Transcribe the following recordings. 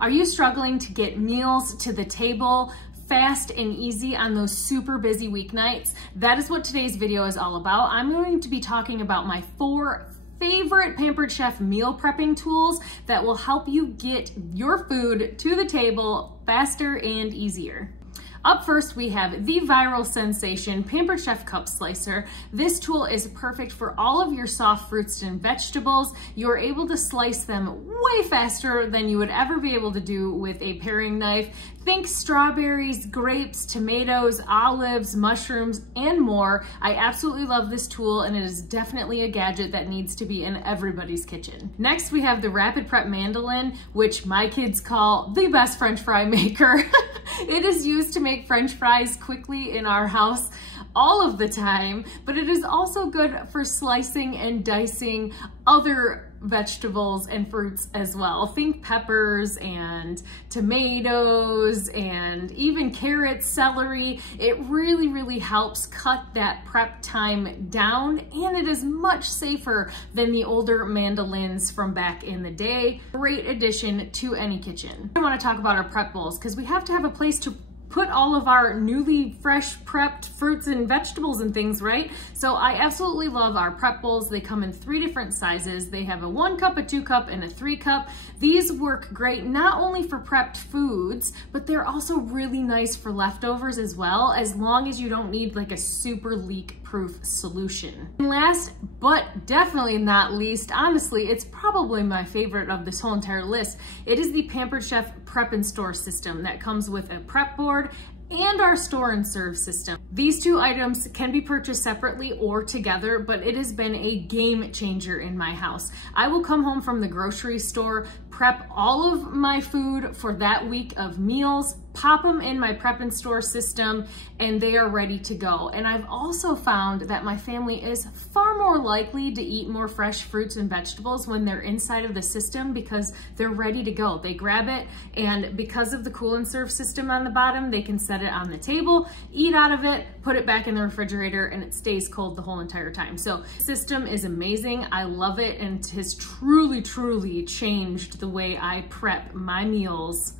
Are you struggling to get meals to the table fast and easy on those super busy weeknights? That is what today's video is all about. I'm going to be talking about my 4 favorite Pampered Chef meal prepping tools that will help you get your food to the table faster and easier. Up first, we have the viral sensation Pampered Chef Cup Slicer. This tool is perfect for all of your soft fruits and vegetables. You're able to slice them way faster than you would ever be able to do with a paring knife. Think strawberries, grapes, tomatoes, olives, mushrooms, and more. I absolutely love this tool, and it is definitely a gadget that needs to be in everybody's kitchen. Next, we have the Rapid Prep Mandolin, which my kids call the best French fry maker. It is used to make French fries quickly in our house all of the time, but it is also good for slicing and dicing other vegetables and fruits as well. Think peppers and tomatoes and even carrots, celery. It really helps cut that prep time down, and it is much safer than the older mandolins from back in the day. Great addition to any kitchen. I want to talk about our prep bowls because we have to have a place to put all of our newly fresh prepped fruits and vegetables and things, right? So I absolutely love our prep bowls. They come in 3 different sizes. They have a 1 cup, a 2 cup, and a 3 cup. These work great not only for prepped foods, but they're also really nice for leftovers as well, as long as you don't need like a super leak-proof solution. And last, but definitely not least, honestly, it's probably my favorite of this whole entire list. It is the Pampered Chef Prep and Store system that comes with a prep board and our store and serve system. These 2 items can be purchased separately or together, but it has been a game changer in my house. I will come home from the grocery store, prep all of my food for that week of meals, pop them in my prep and store system, and they are ready to go. And I've also found that my family is far more likely to eat more fresh fruits and vegetables when they're inside of the system because they're ready to go. They grab it, and because of the cool and serve system on the bottom, they can set it on the table, eat out of it, put it back in the refrigerator, and it stays cold the whole entire time. So the system is amazing. I love it, and it has truly changed the way I prep my meals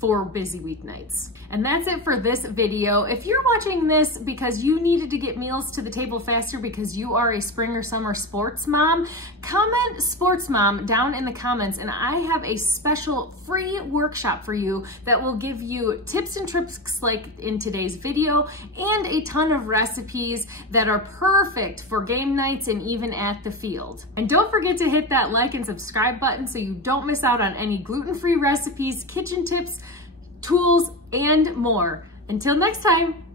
for busy weeknights. And that's it for this video. If you're watching this because you needed to get meals to the table faster because you are a spring or summer sports mom, comment sports mom down in the comments, and I have a special free workshop for you that will give you tips and tricks like in today's video and a ton of recipes that are perfect for game nights and even at the field. And don't forget to hit that like and subscribe button so you don't miss out on any gluten-free recipes, kitchen tips, tools, and more. Until next time.